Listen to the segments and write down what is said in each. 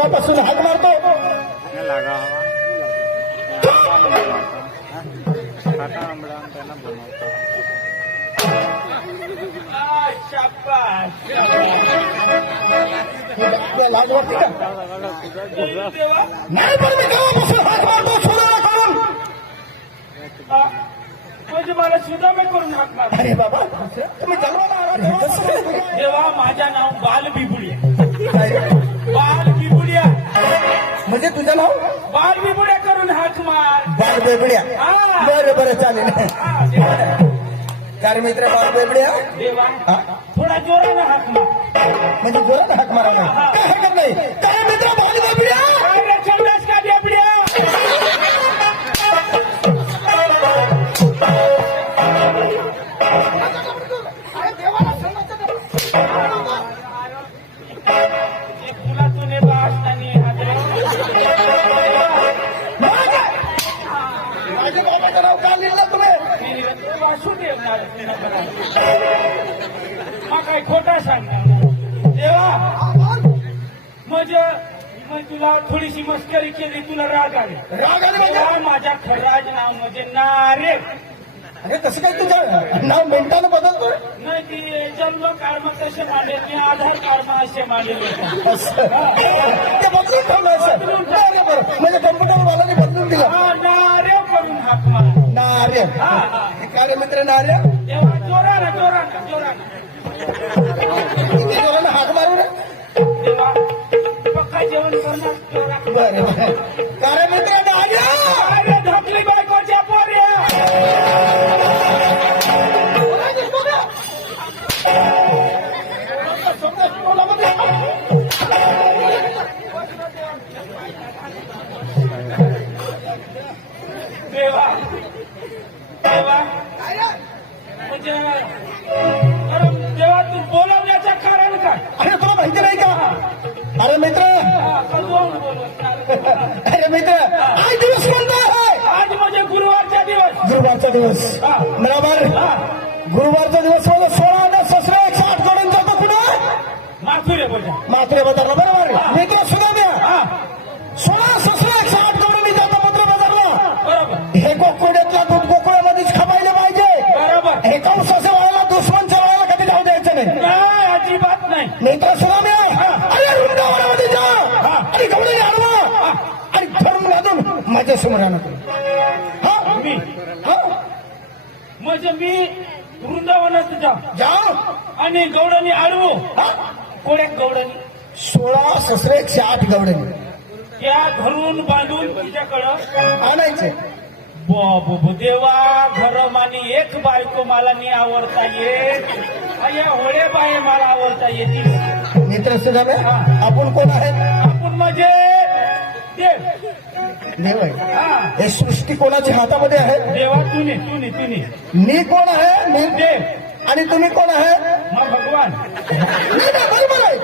तेव्हापासून हाक मारतो. लाज वाटते का नाही? पण मी तेव्हापासून हाक मारतो सुधारणा करून. म्हणजे मला सुद्धा करून हाक मार. अरे बाबा तुम्ही जन्माला आला देवा माझ्या नाव बाल बिबुडिया. बाल बिबुडिया म्हणजे तुझं नाव बाल बिबुड्या करून हाक मार. बाल बेबड्या. बरं बरं चालेल. चार मित्र बाल बेबड्या. देवा थोडा जोरानं हाक मार. म्हणजे जोरात हाक मारायला काय हरकत नाही. काय मित्र बाल बेबड्या. काय रे चौदास का बेबड्या. तुला तुने बासतानी माझ्या बाबाचं नाव का लिहिलं तुम्ही? वासुदेव मग काय खोटा सांगणार देवा. म्हणजे मग तुला थोडीशी मस्करी केली तुला राग आली. राग आले म्हणजे देवा, माझ्या खराज नाव म्हणजे नारे. अरे कसं काय तुझं नाव मिनिटानं बदलतोय? नाही ती जन्म कर्म तसे मांडेल मी आधार कर्म असे मांडेल. असं. ते बदलून ठेवलं असं. बरं बरं म्हणजे कम्प्युटरवाल्याने बदलून दिलं. नारे करून हाक मार. नार्य. काय रे मित्र नार्य? देवा जोरानं जोरानं जोरानं किती जोरानं हाक मारू रे. देवा पक्का जेवण करणार जोरानं. बरं बरं. काय रे मित्र नार्य? अरे धोकली बायकोच्या पोऱ्या. देवा देवा म्हणजे अरे देवा तू बोलवण्याचं कारण काय? अरे तुला माहिती नाही का? अरे मित्र कधून बोलवणार? अरे मित्र आज दिवस कोणता आहे? आज म्हणजे गुरुवारचा दिवस. गुरुवारचा दिवस. बरोबर. गुरुवारचा दिवस मला 16 आणि 160 जोडून जातो कुठं? माथुरे बोलता मात्रे बाजारला. बरोबर. मित्र सुद्धा द्या 16 160 जोडून मी जातो मात्र बाजारला. बरोबर हे गोकुळ्यातला दूध गोकुळामध्येच खपायला पाहिजे. बरोबर. हे कंसाच्या वयाला दुश्मनच्या वयाला कधी जाऊ द्यायचं नाही. नाही अजिबात नाही. मित्र सुद्धा द्या. अरे वृंदावनामध्ये जा आणि गवळणी आणवा आणि धर्म घालून माझ्या समोर आणा. मी म्हणजे मी वृंदावनात जा आणि गौडणी आडवू. कोड्यात गौडणी 16 160 गवळणी त्या धरून बांधून तिच्याकडं आणायचे. बाबू देवा घरमानी एक बायको मला नाही आवडता येत. अय्या होळे बाय मला आवडता येते. मित्र सुद्धा आपण कोण आहे? आपण म्हणजे देव. देव आहे. हा हे सृष्टी कोणाच्या हातामध्ये आहे? देवा तुने मी कोण आहे? मी देव. आणि तुम्ही कोण आहे? मग भगवान. नाही, बरोबर आहे.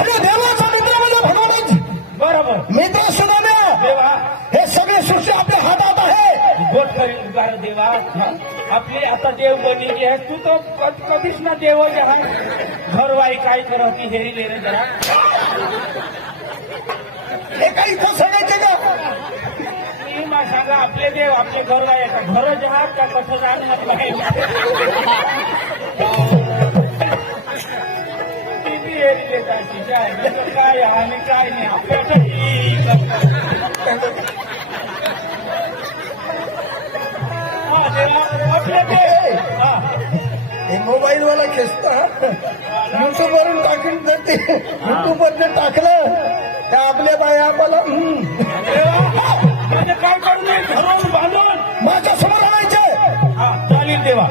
अरे देवाचा मित्र म्हणजे भगवानच. बरोबर. मित्र सुद्धा देवा हे सगळे सृष्टी आपल्या हातात आहे. गोट करील उगार देवा. आपली आता देव बनलेली आहे. तू तो कधीच ना देव जे आहे घरवाई काय करत ती हेरी लेणे जरा. हे काही इथं सांगायचे का? तुम्ही मला सांगा आपले देव आपले घरवाई आहे का? घर जे आहात का कसं जाणार किती हेरी लेताची काय आणि काय नाही आपले देव. हा हे मोबाईल वाला खेचता युट्यूब वरून टाकून जाते. युट्यूब वरनं टाकलं त्या आपल्या बाया आम्हाला म्हणजे काय करू नये घरून बांधून माझ्या समोर आणायचे. हा चालेल देवा.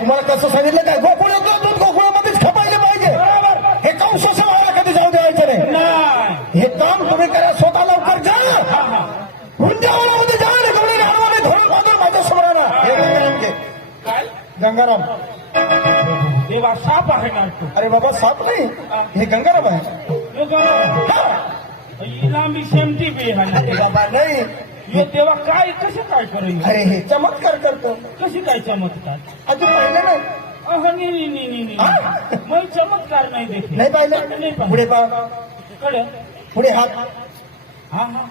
तुम्हाला कसं सांगितलं काय? गोकुळ येतो दूध गोकुळामध्येच खपायला पाहिजे. बरोबर. हे कंसाच्या वयाला कधी जाऊ द्यायचं नाही. नाही. हे काम तुम्ही करा. स्वतः लवकर जा. वृंदावनामध्ये जा आणि गवळी राहणार धरून बांधून माझ्या समोर आणा. हे गंगाराम घे. काय गंगाराम. देवा साप आहे ना तो. अरे बाबा साप नाही, हे गंगाराम आहे. लांबी शेमटी बी आहे. अरे बाबा नाही. यो देवा काय कसं काय करेल? अरे हे चमत्कार करतो. कशी काय चमत्कार? अजून पाहिलं नाही? नाही मग चमत्कार नाही देखील. नाही पाहिलं? नाही पुढे पाहिलं. पहा. कळलं पुढे हात. हा हा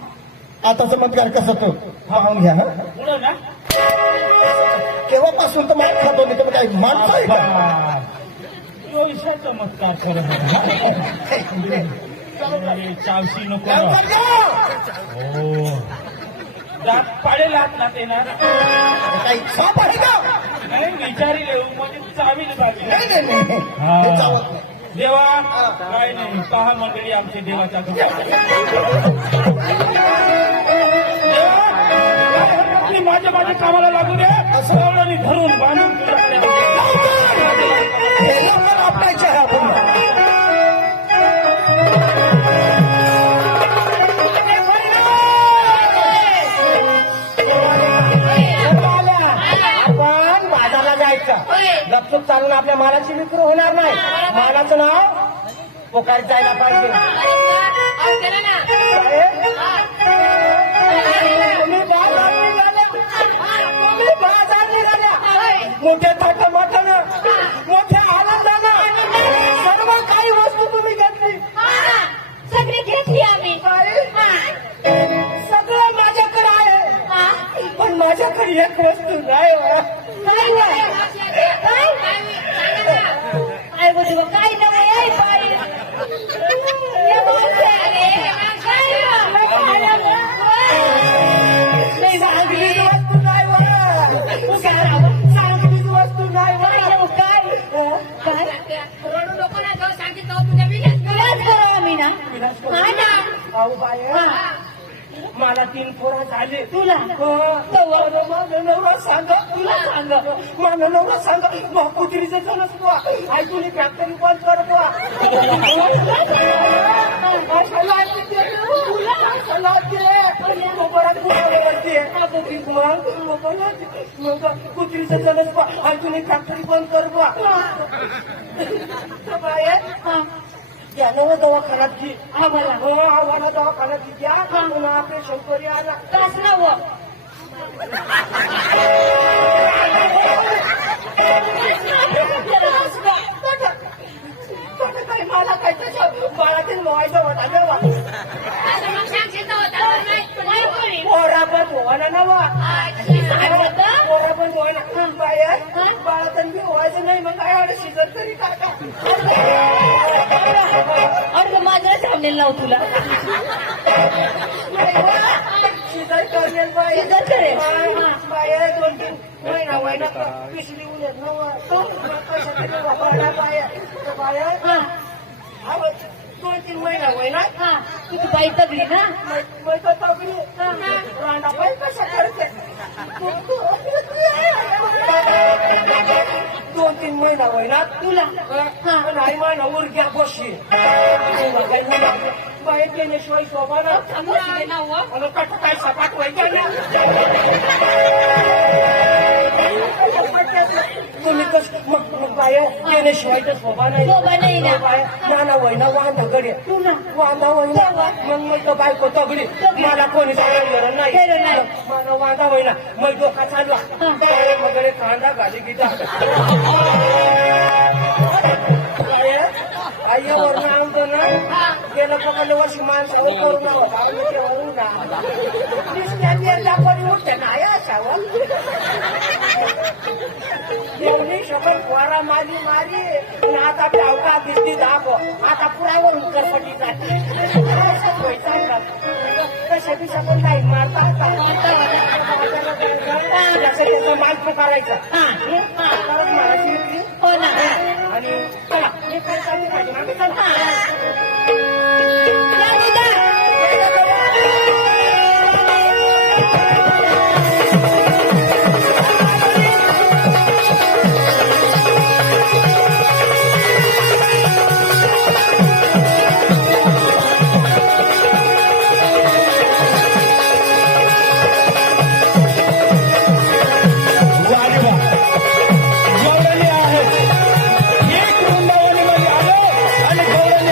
आता चमत्कार कसा तो पाहून घ्या. हा पुढं ना केव्हापासून तर मार खातो नाही तर काय माणसं आहे का? पैसा चमत्कार करत चावशी नको लवकर या. हो दात पाडेल हात ना ते ना काही साप आहे का? नाही विचारी येऊ म्हणजे चावील बाजू नाही नाही नाही हे चावत नाही. देवा काय नाही पहा मंडळी आमच्या देवाचा माझ्या माझ्या कामाला लागू दे असं धरून बांधून हे लवकर आपटायचे आहे आपण. आपण बाजारला जायचं. गपचूप चालून आपल्या मालाची विक्री होणार नाही. मालाचं नाव पोकारीत जायला पाहिजे. तुम्ही बाजार निघाल्या मोठ्या थाटा माठानं मोठ्या आनंदानं सर्व काही वस्तू तुम्ही घेतली. सगळी घेतली आम्ही. सगळं माझ्याकडे आहे पण माझ्याकडे एक वस्तू नाही. काय बोलू काय नाही आहे बाई. चांगलीच वस्तू नाही चांगलीच वस्तू नाही. काय रडू नको ना जो सांगितलं तुझ्या विलास करू आम्ही ना. हा ना. अहो बाय मला 3 पोरं झाले. तुला माझं नवरा सांगा तुला सांगा माझं नवरा सांगा मग कुत्रीचं झालं तुला ऐकून फॅक्टरी बंद कर बुवा. कुत्रीचं झालं ऐकून फॅक्टरी बंद कर बुवा. या नव दवाखान्यात घे. आम्हाला दवाखान्यात घ्या पुन्हा ऑपरेशन करूया ना. कास नाव काही मला काय त्याच्या बाळातील मोवायचा होता नवा पोरा पण होवाना नवा पोरा पण होवाना बाहेर बाळातून मी व्हायचं नाही मग काय एवढं शिजत तरी टाका. अरे माझ्या थांबलेलं नाव तुला शिजत करेल बाहेर शिजत करेल. बाहेर 2-3 महिना व्हायला पिशवी उन्यात नवा बाहेर 2-3 महिना व्हायला हा तुझी बाई तगडी ना. रांडाबाई कशा करते 2-3 महिना व्हायला तुला नाही महिना उरग्या बशी बाहेर गेल्याशिवाय शोभा ना कट काय सपाट व्हायचं तुम्ही कसं मग बाहेर गेल्याशिवाय तर शोभा नाही. शोभा नाही ना. नाना वहिना वांदा गडे वांदा वहिना मग तो बायको तगडी मला कोणी सांगितलं नाही. मला वांदा वहिना मग डोका चालवा वगैरे कांदा घाली गीता आईवर आणतो ना गेलं पकडलं वर्षी माणसावर करून उठते ना अशावर एवढी शपथ वारा मारी मारी आता टावका दिसती दाखव आता पुरावरून करपटी जाते कशा बी शपथ नाही मारता त्याचा माल पुकारायचा तरच मारायची हो ना. आणि चला हे काय चालली पाहिजे मागे चला. गौरवणी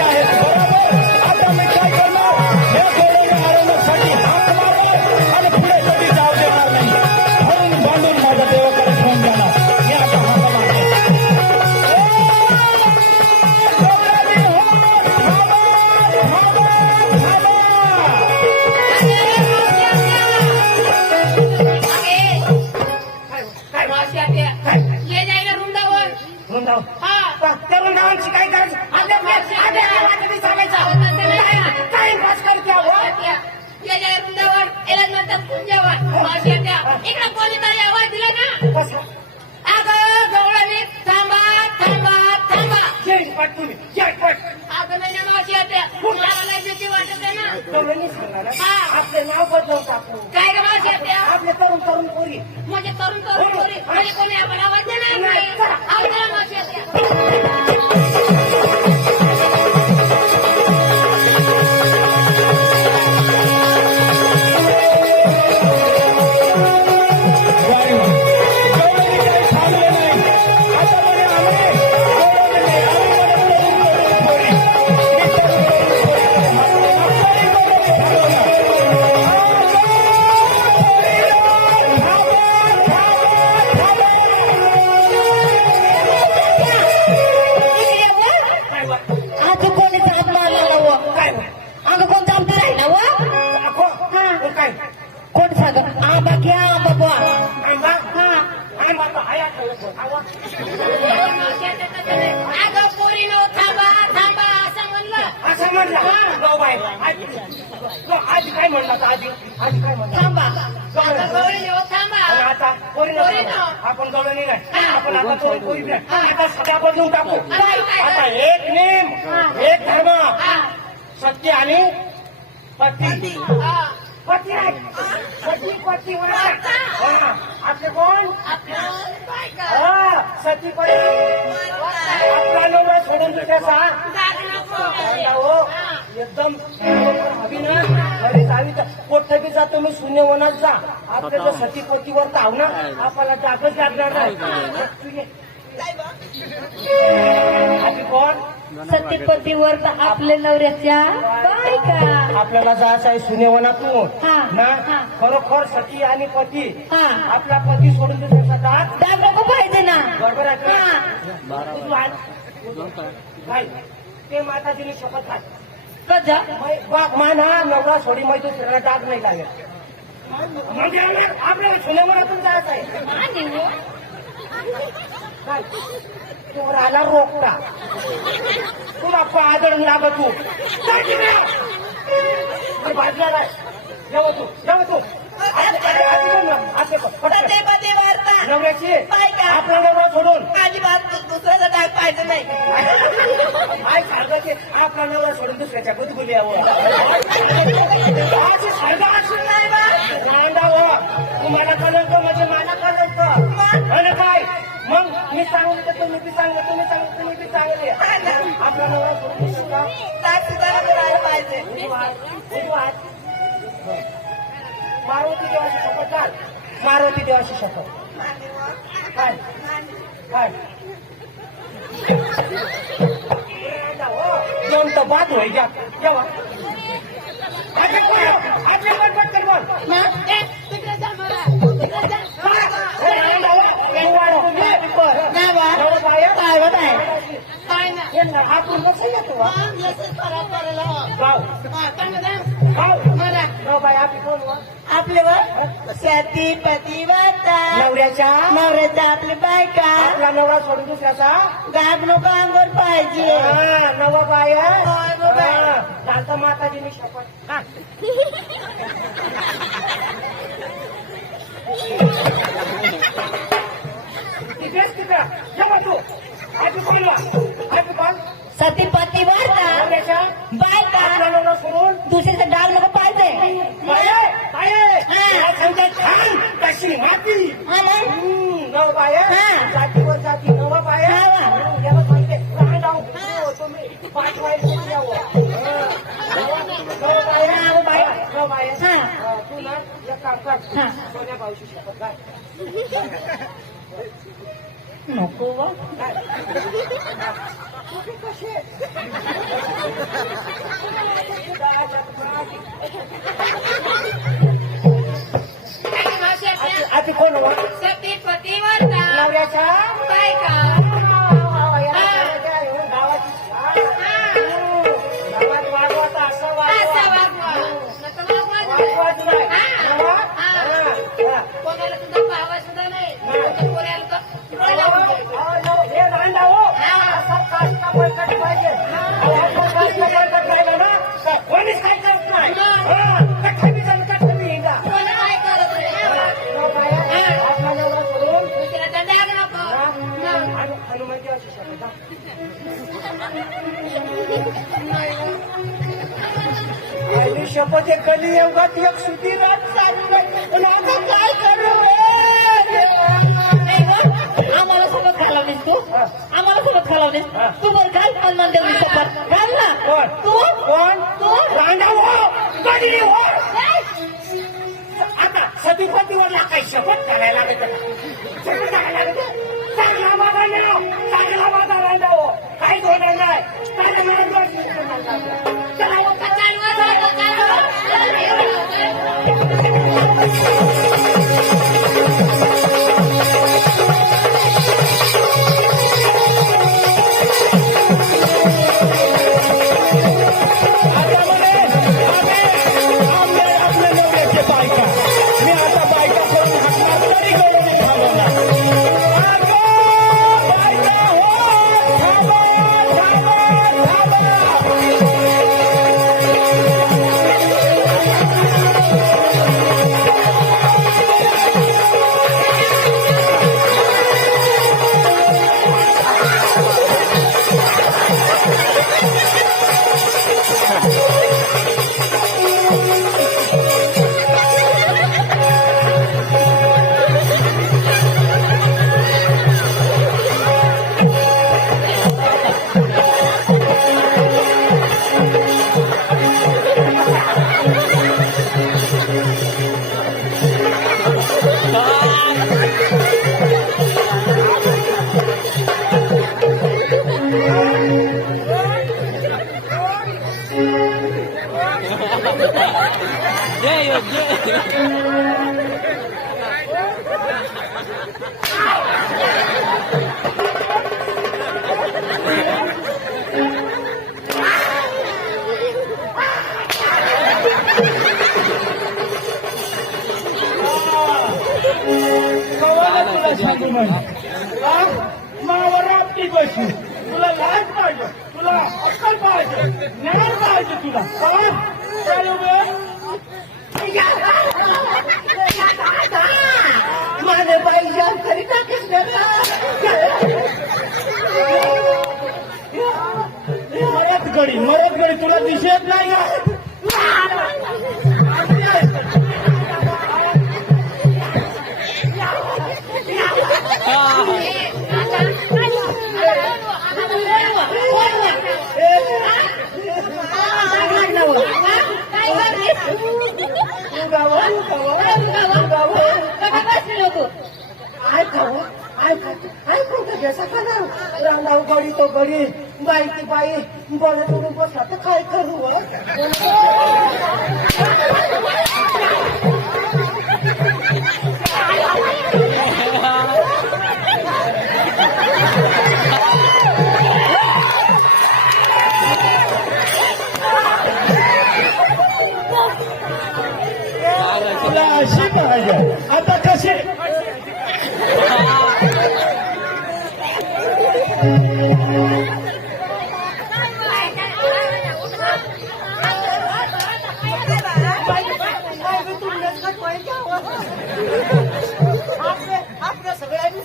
राव हा. तरुण रावांची काय गरज वाटणी सांगायचं टाइमपास करते अहो. याच्या वृंदावन याला नंतर कुंजवन मावशी त्या इकडे कोणीतरी आवाज दिला ना कसं अगं गवळणी थांबा थांबा थांबा जयपट तुम्ही जयपट अगं नाही ना मावशी त्या मला भीती वाटत आहे ना तरुणी सांगा ना हा. आपले नाव बदलून टाकू काय ग मावशी त्या आपले तरुण तरुण पोरी म्हणजे तरुण तरुण पोरी म्हणजे कोणी आपण आवाज देणार नाही आवाज दिला मावशी त्या आज कोणी जात मारला ना व काय अगं कोण जामती राहिला व काय कोण सांग आंबा घ्या आंबा बुवा आंबा आंबा तर आहे आता. अगं पोरीनो थांबा थांबा असं म्हणलं असं म्हणलं गाव बाहेर आधी काय म्हणला आधी आधी काय म्हणला थांबा अगं गवळीनो आणि थांबा आता पोरी पोरीनो. आपण गवळणी नाही आपण आता तरुण पोरी नाही आता सगळ्या बदलून टाकू आता एक नेम एक धर्म सत्य आणि पती हा. पती आहे सती पती आपले कोण सती पती आपला नवरा सोडून दुसऱ्याचा हो एकदम हवी ना घरी जावी तर कोठे बी जातो मी शून्यवनात जा आपल्या जर सती पतीवर धाव ना आपल्याला जागच लागणार नाही आधी कोण सतीपतीवर तर आपले नवऱ्याच्या बायका आपल्याला जायचं आहे शून्यवनातून हा, ना हा. खरोखर सती आणि पती हा. आपला पती सोडून दुसऱ्याचा दात दाब नको पाहिजे ना बरोबर आहे का? हा. तू आज काय ते माताजीने शपथ घाल कजा माना नवरा सोडी माहिती फिरायला डाग नाही लागेल म्हणजे आपल्या शून्यवनातून जायचं आहे आणि व काय तोवर आला रोखता तुला पादळून लागत तू बाजला नाही जेव्हा तू सतीपती वार्ता नवऱ्याची बायका. आपला नवरा सोडून अजिबात दुसऱ्याचा डाग पाहिजे नाही काय सांगायचे आपला नवरा सोडून दुसऱ्याच्या गुदगुली यावं तुम्हाला कलंक म्हणजे मला कलंक आणि काय मग मी सांगले तर तुम्ही बी सांगले तुम्ही सांगले तुम्ही बी सांगले आपला नवरा सोडून दुसरा डाग सुधारा करायला पाहिजे मारुती देवाची शपथ घाल मारुती देवाची शपथ काय काय दोन तर बाद होई जा जेव्हा आपले पटकन बोल तिकडे जा मला तिकडे जा काय ना आपण कसं येतो बाय आपली कोण आपले वर सतीपती वार्ता नवऱ्याच्या नवऱ्याच्या आपली बायका आपला नवरा सोडून दुसऱ्याचा डाग नको अंगावर पाहिजे नवा बाय बाया. चालतं माताजीने शपथ हा. तिकडेच तिकडं जेव्हा तू आधी कोणला आधी कोण सतीपती वार्ता नवऱ्याच्या बायका आपला नवरा सोडून दुसरीचा डाग नको पाहिजे छान कशी माती हा मग नव बाय हा. जातीवर जाती नव बाय हा. याला सांगते राह जाऊ तुम्ही पाच वाईट यावं नव बाय हा. तू ना एक काम कर हा. सोन्या भाऊची शपथ घाल नको वा आधी कोण सतीपती वार्ता नवऱ्याच्या बायका गावाची गावात वागवता असं असं वागवा वागवा नका वागवा वागवाच नाही नवा? हा. हा. कोणाला सुद्धा पावा सुद्धा नाही पोऱ्याला हे दांडा हो कठ्ठा बी झालं कठ्ठा बी हिंडा कोणी काय करत रे? आपला नवरा सोडून दुसऱ्या दंड्याला नको. मग. हनुमानजी असू शकत आणि शपथ एक कली युगात एक सुधी रात चालू नाही पण आता काय करू नाही गं, आम्हाला सोबत घालवलीस तू आम्हाला सोबत घालवलीस तू बरं काय हनुमान देवनी शपथ घाल ना कोण तू कोण तू रांडा हो कधी हो आता सतीपतीवर काही शपथ करायला लागत शपथ करायला लागत चांगला बाबा नाही चांगला बाबा रांडा हो काही होणार नाही काय मला दोष चला हो, आपल्या नवऱ्याचे बायका मी आता बायका करून हाकणार तरी गौरव थांबवणार बायका हो थांबा थांबा थांबा कवाला तुला सांगू मावर आपली कशी तुला लाज पाहिजे तुला अक्कल पाहिजे ज्ञान पाहिजे तुला चालू माझे पाहिजे तरी टाकीस मरत गडी तुला दिसत नाही का? रांगाव गडी तो गडी बाई ती बाई बरं करून बसला तर काय करू तुला अशी पाहिजे आता कशी आपल्या सगळ्यांनी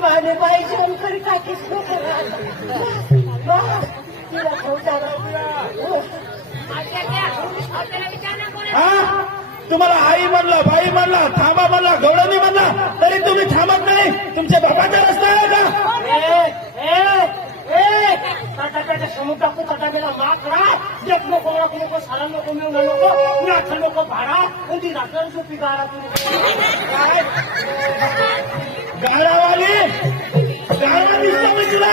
माझे बाई खरी टाकीस तिला हा तुम्हाला आई म्हणला बाई म्हणला थांबा म्हणला गौडनी म्हणला तरी तुम्ही थांबत नाही तुमच्या बाबाचा रस्ता आहे का ताटाच्या समोर टाकू ताटाला माकडा एक नको ओळख नको सारा नको मिळून नको नाच नको भाडा आणि ती रात्र सोपी गाडा काय गाडावाली गाडा दिसतो मी तुला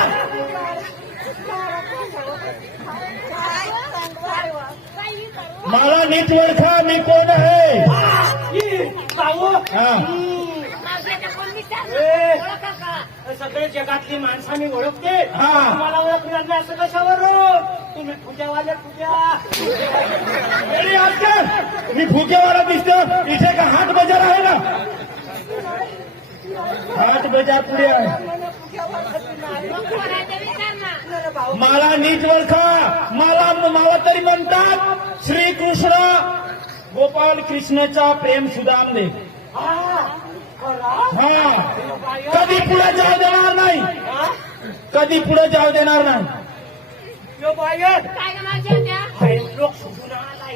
मला नीट ओळखा मी कोण आहे जाऊ हा सगळे जगातली माणसं मी ओळखते हा. मला ओळखणार नाही असं कशावर तुम्ही पूजावाले पूजा अरे आजकाल मी भुकेवाला दिसतो इथे का हाट बाजार आहे ना हाट बाजार पुढे आहे मला नीट ओळखा मला तरी म्हणतात श्रीकृष्ण गोपाल कृष्णाचा प्रेम सुदाम दे हा कधी पुढे जाऊ देणार नाही कधी पुढे जाऊ देणार नाही लोक सुटून आलाय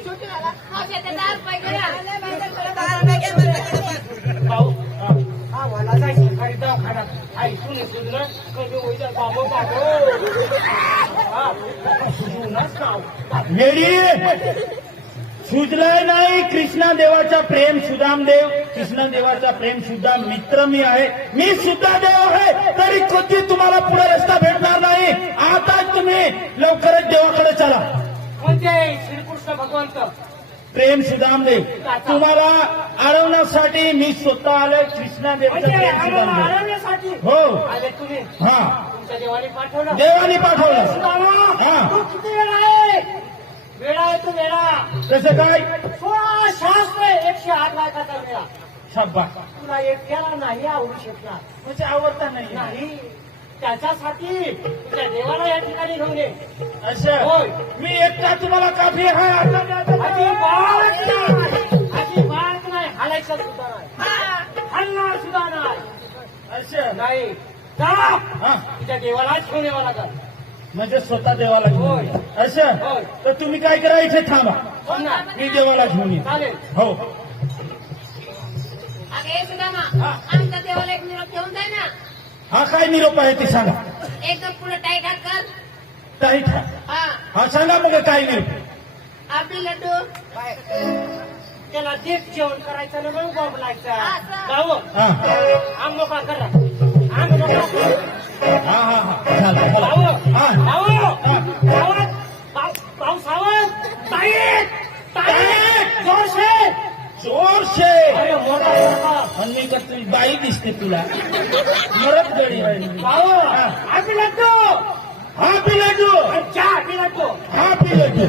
भाऊ हा मला जायचं सरकारी दवाखान्यात ऐकून सुधलं कधी होईल बाबो सुजूनच नाव वेडी सुजलंय नाही कृष्णा देवाचा प्रेम सुदाम देव कृष्णा देवाचा प्रेम सुद्धा मित्र मी आहे मी सुद्धा देव आहे तरी कधी तुम्हाला पुढे रस्ता भेटणार नाही आता तुम्ही लवकरच देवाकडे चला म्हणजे श्रीकृष्ण भगवंत प्रेम सुदाम देव तुम्हाला अडवण्यासाठी मी स्वतः आलोय कृष्णा देवाचा म्हणजे प्रेम सुदाम देव हरवण्यासाठी हो आले तुम्ही हा तुमच्या देवाने पाठवलं देवानी पाठवलं सुदामा, हा. तू किती वेळा आहे वेळा आहे तू वेळा कसं काय 16 शास्त्र 108 लाखाचा वेळा शाबास तुला एकट्याला नाही आवडू शकणार म्हणजे आवडता नाही नाही त्याच्यासाठी तुझ्या देवाला या ठिकाणी घेऊन ये असं होय. मी एकटा तुम्हाला काफी आहे अजिबात नाही हालायचं सुद्धा नाही हलणार सुद्धा नाही असं नाही जा हा तुझ्या देवालाच घेऊन यावं लागल म्हणजे स्वतः देवाला घेऊन होय. ये. असं होय. तर तुम्ही काय करा इथे थांबा हो ना मी देवाला घेऊन येईन चालेल हो अगे सुदामा हा. आमच्या देवाला एक निरोप घेऊन जाय ना हा काय निरोप आहे ते सांगा एकदम पुढे टाईट हात कर काही ठा हा हा सांगा मग काय निरोप आपली लड्डू त्याला देख जेवण करायचं ना मग बोंबलायचा असं. जाऊ हा अंग मोकळा करा अंग मोकळा कर. हा हा हा झालं भाऊ बोला. हा भाऊ सावध भाऊ सावध ताईत ताईत जोरशे चोरशे अरे मोठा मोठा आणि मी का तुझी बाई दिसते तुला मरत गडी आहे भाऊ हा. आपली लड्डू हा पिलाजू चहा आपली लड्डू हा पिलाजू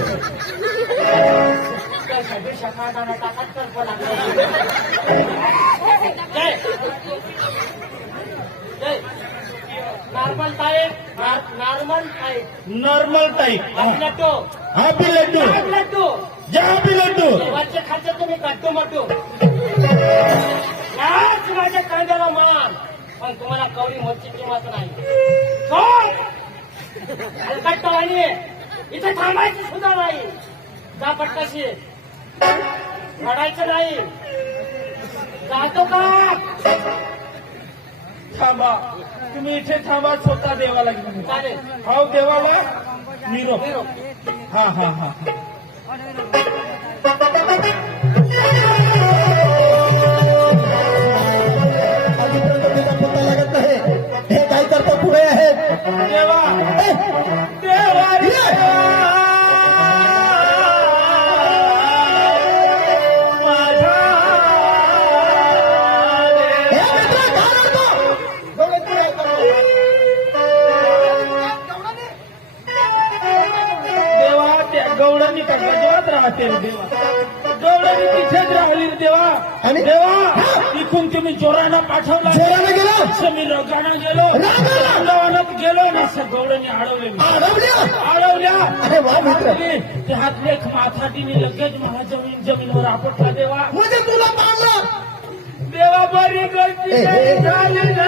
सगळी सकाळानं टाकात कर बोला normal type normal type normal type आपली लड्डू हा पिलाजू आपली लड्डू जा पिलाजू देवाचे खाते तुम्ही कट्टू मट्टू याच माझ्या कांद्याला मान पण तुम्हाला कवडी मोठी किंमत नाही कट्टवाणी इथे थांबायची सुद्धा नाही जा पटकाशी रडायचं नाही जातो का थांबा तुम्ही इथे थांबा स्वतः देवाला घेऊन या. चालेल हो देवाला निरोप निरोप. हा हा हा पत्ता लागत नाही हे काय करता पुढे आहेत देवा देवा रे. माझा हे मित्र, काय करतो? देवा त्या गौडांनी का गजवात राहते रे देवा गौडांनी तिथेच राहिली रे देवा आणि? देवा इथून तुम्ही जोरानं पाठवला जोरानं गेलो? असं मी रगानं गेलो रागानं? रागानं गेलो ना असं गौडांनी अडवले मी. अडवल्या अडवल्या अरे वा मित्र ते हातले एक माथाटीने लगेच मला जमीनवर आपटला देवा म्हणजे तुला पाडलं देवा बरी गलती ए, नाही ए. झाली ना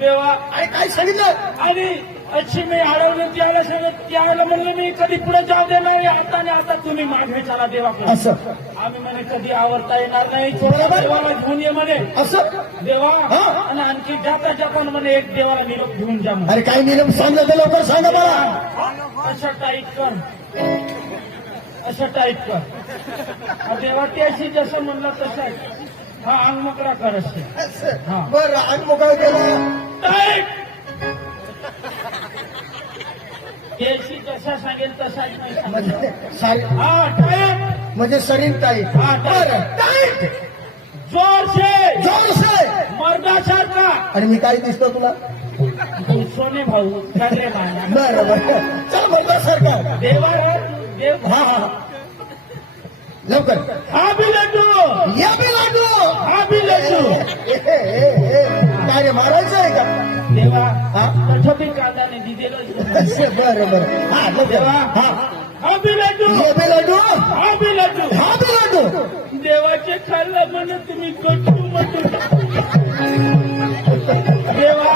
देवा अरे काय सांगितलं आणि अशी मी अडवली त्याला सांगत त्याला म्हणलं मी कधी पुढे जाऊ देणार आता आणि आता तुम्ही मागे चला देवाकडे असं आम्ही म्हणे कधी आवडता येणार नाही बरोबर. देवाला घेऊन ये म्हणे असं देवा हा. आणि आणखी जाता जाता म्हणे एक देवाला निरोप घेऊन जा म्हणे. अरे काय नियम सांगा ते लवकर सांगा मला असं टाईट कर असं टाईट कर हा, देवा त्याशी जसं म्हणलं तसं आहे. हा अंग मोकळा कर असते हा. बर अंग मोकळा केला टाईट त्याशी जसा सांगेल तसा म्हणजे सारे हा टाईट म्हणजे शरीर टाईट हा, टाईट. बरं टाईट जोर से जोर से मर्दासारखा. आणि मी काय दिसतो तुला सोने भाऊ चांगले माना. बरं बरं चल म्हणतो सरकार देवा देव. हा हा लवकर हा बी लड्डू. या बी लाडू हा बी लड्डू. काय रे मारायचं आहे का देवा हा कठोबी कांदाने दिलेलं. बरं बरं हा लवकर देवा हा हा बी लड्डू. ये बी लाडू हा बी लड्डू. हा बी लाडू देवाचे खाल्लं म्हणून तुम्ही गट्टू मटू. देवा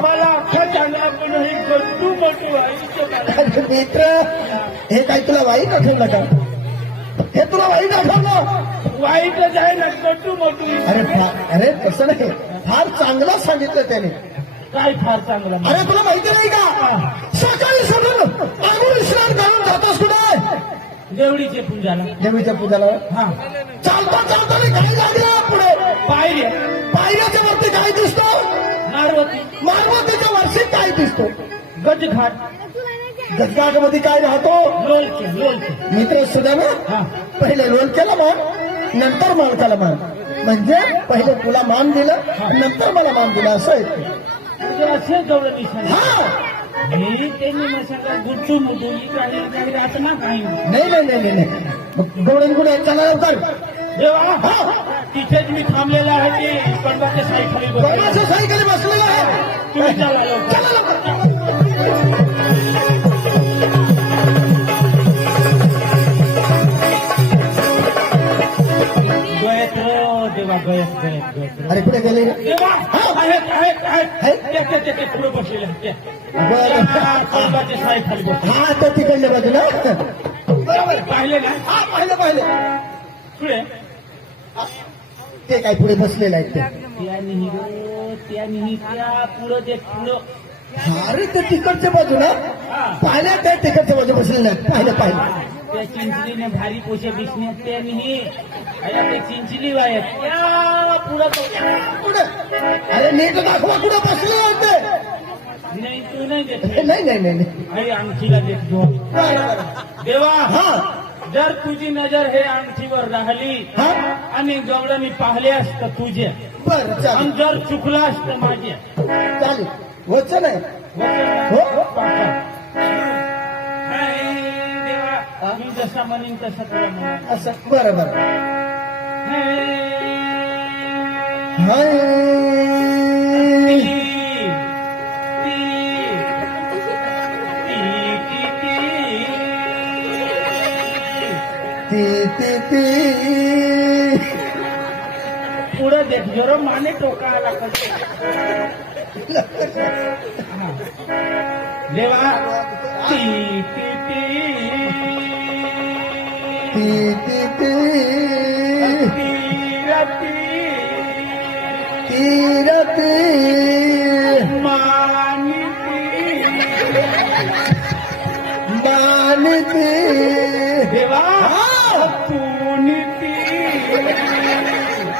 मला अख्खा चांगला पण हे गट्टू मटू आहे. अरे मित्र हे काय तुला वाईट आठवलं का हे तुला वाईट आठवलं वाईटच आहे ना गट्टू मटू. अरे तसं नाही फार चांगलं सांगितलं त्याने काय फार चांगला. अरे तुला माहिती नाही का सकाळी सकाळी आंघोळ स्नान करून जातोस कुठे देवडीचे पूजाला. देवीच्या पूजाला हा चालता चालताना काय लागलं पुढे पायऱ्या. पायऱ्याच्या वरती काय दिसतो नारवती. मारवतीच्या वर्षी काय दिसतो गजघाट. गजगाटमध्ये काय राहतो लोलचे लोलचे. मित्र सुद्धा ना हा पहिले लोणच्याला मान नंतर मालकाला मान म्हणजे पहिले तुला मान दिलं नंतर मला मान दिलं असं आहे ते. म्हणजे असे जवळ निशाण. हा हे त्यांनी मसाला गुट्टू मुटू काही काही असं ना काही. नाही नाही नाही नाही गवळण कुठे चला लवकर देवा तिथेच मी थांबलेला आहे ते पडवाच्या साईखाली बसलेला. कोणाच्या सायकली बसलेला आहे तुम्ही चला लवकर. चला लवकर गयत रो देवा गयत गयत गयत. अरे कुठे गेले रे देवा आहेत आहेत आहेत. ते पुढे बसलेले आहेत. बरं पडवाच्या साईखाली बसले. हा तर तिकडल्या बाजूला बरोबर पाहिले ना हा पाहिलं पाहिलं पुढे ते काय पुढे बसलेलं आहे ते त्याने त्या पुढं ते पुढं. अरे ते तिकडच्या बाजूला पाहिल्या त्या तिकडच्या बाजू बसलेलं आहे पाहिलं पाहिलं त्या चिंचलीने भारी पोषे बिसण्यात त्यांनी ते चिंचली वायत त्या पुढं कुठे अरे नीट दाखवा कुठे बसले होते नाही तू नाही देत. नाही नाही नाही नाही अरे अंगठीला देत गो. देवा हा जर तुझी नजर हे अंगठीवर राहिली हा आणि गवळणी पाहिल्यास तर तुझे बरं आणि चालेल जर चुकलास तर माझे. चालेल वचन आहे हो देवा मी जसा म्हणेन तसं तुला म्हणेन. असं बरं बरं ती ती ती पुढं देख जरा माने टोका आला देवा ती ती ती ती ती ती तीरती तीरती मानिती मानती देवा तूनिती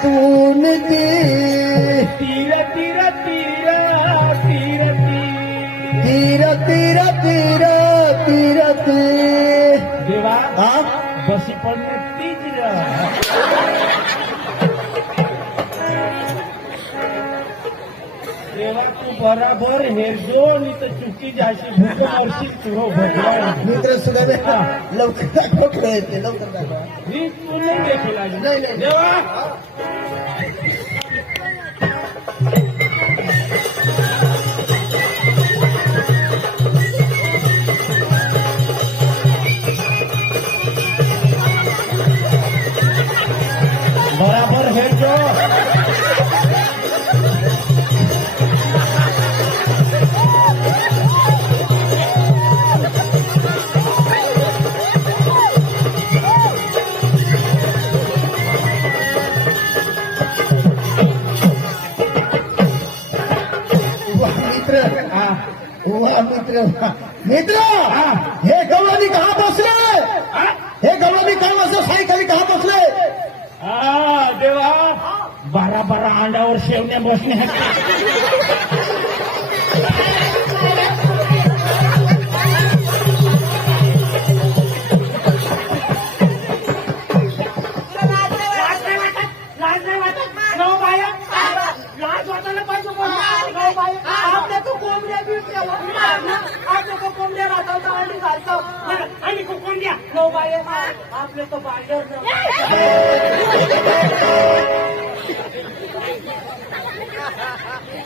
तूनती तीर तीर तीर तीरती तीर तीर तीर तीरती देवा हा बसी पडणे तीच देवा तू बराबर हेरजो आणि तर चुकी जाशी भूक मारशील तुझं भगवान. मित्र सुद्धा नाही लवकर दाखवा पुढे येते लवकर दाखवा ही तू नाही देखील आली. नाही, नाही. देवा बराबर हेरजो. वाह मित्र वाह मित्र मित्र हे गवळणी कहा बसले हे गवळणी कहा बसले सायकली कहा बसले देवा बारा बारा अंडावर शेवण्या बसणे. आणि कोण द्या नो बाय आपले तो बाहेर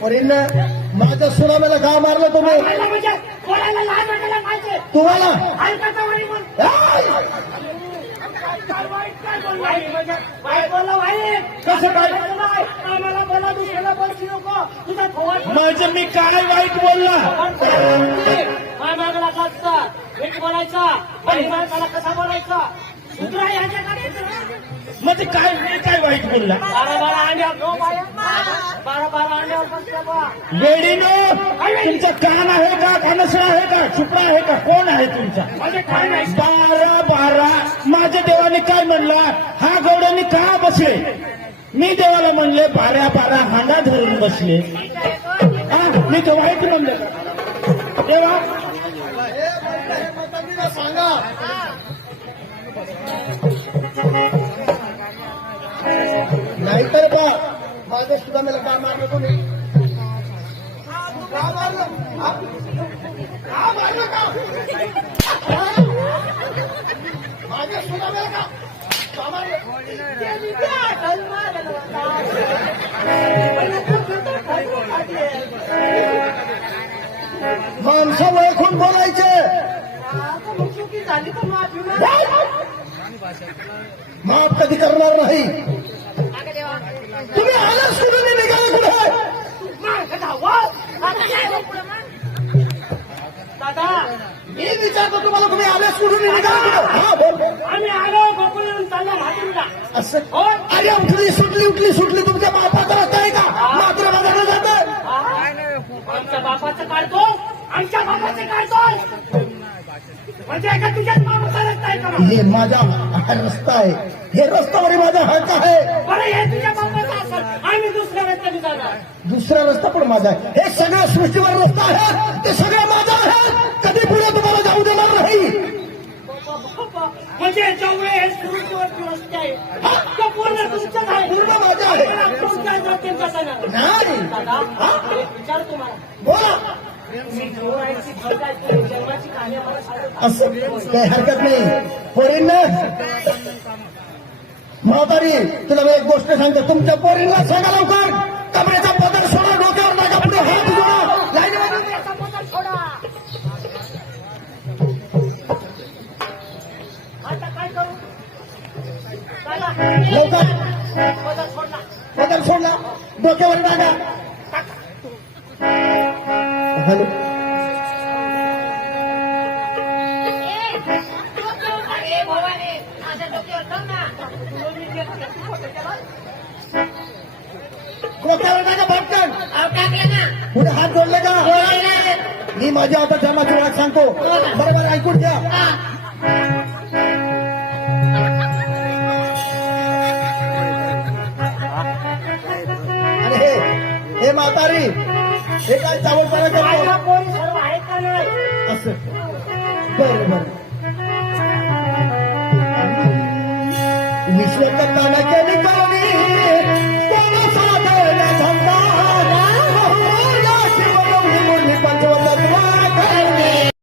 पोरींना माझ्या सुनाम्याला का मारलं तुम्ही म्हणजे कोणाला लहान वाटायला पाहिजे तुम्हाला ऐकायचं वाईट म्हण. काय वाईट काय बोलला वाईट बोलला वाईट कसं काय आम्हाला बोला दुसऱ्याला बोलची नको तुझा थोडा म्हणजे मी काय वाईट बोलला काय मागला जास्त एक बोलायचा आणि माणसाला कसा बोलायचा सुधरा याच्याकडे म्हणजे काय मी काय वाईट बोलला 12 अंड्यावर नो बाया 12 अंड्यावर बसल्या बा बेडीनो तुमचं कान आहे का कानसळा आहे का चुपडा आहे का कोण आहे तुमचा म्हणजे काय नाही 12 माझ्या देवाने काय म्हणला हा गौड्याने का बसले मी देवाला म्हणले 12 हांडा धरून बसले हा मी तर वाईट म्हणले देवा सांगा नाहीतर बा माझ्या सुनाम्याला का मारलं तुम्ही का मारलं का मारलं का माझ्या सुनाम्याला का मारलं माणसं ओळखून बोलायचे माफ कधी करणार नाही तुम्ही आलाच कुठे निघाले कुठे दादा मी विचारतो तुम्हाला तुम्ही आलेच कुठून निघाले कुठे हा बोल आम्ही आलो गोकुळ येऊन चाललो भाजूला असं अरे उठली सुटली तुमच्या बापाचा रस्ता आहे का मात्र बाजारला जातं आमच्या बापाचं काढतो आमच्या बापाचं काढतो म्हणजे का तुझ्याच बापाचा रस्ता आहे का हे माझा हा रस्ता आहे हे रस्त्यावर माझा हक्क आहे बरं हे तुझ्या बापाचा असेल आम्ही दुसऱ्या रस्त्याने जाणार दुसरा रस्ता पण माझा आहे हे सगळं सृष्टीवर रस्ता आहे ते सगळं माझं आहे कधी पुढे तुम्हाला जाऊ देणार नाही म्हणजे जेवढे हे सुरुचीवरती रस्ते आहे तो पूर्ण तुमचाच आहे पूर्ण माझं आहे तुमच्या जातींचा सण आहे. नाही दादा एक विचार तुम्हाला बोला मी जोराची भरकायची जन्माची कहाणी मला सांगतो असं काही हरकत नाही पोरींना म्हातारी तुला मी एक गोष्ट सांगतो तुमच्या पोरींना सांगा लवकर कमरेचा पदर सोडा डोक्यावर टाका पुढे हात जोडा लाईनीमध्ये याचा पदर सोडा आता काय करू चला लवकर पदर सोडला पदर सोडला डोक्यावर टाका हॅलो डोक्यावर टाका पटकन पुढे हात जोडले का मी माझ्या आता जन्माची वाट सांगतो बरोबर ऐकून घ्या अरे हे म्हातारी हे काय चावलपणा माझ्या करतो पोरी सर्व आहे का नाही असं बरं बरं विश्व करताना केली का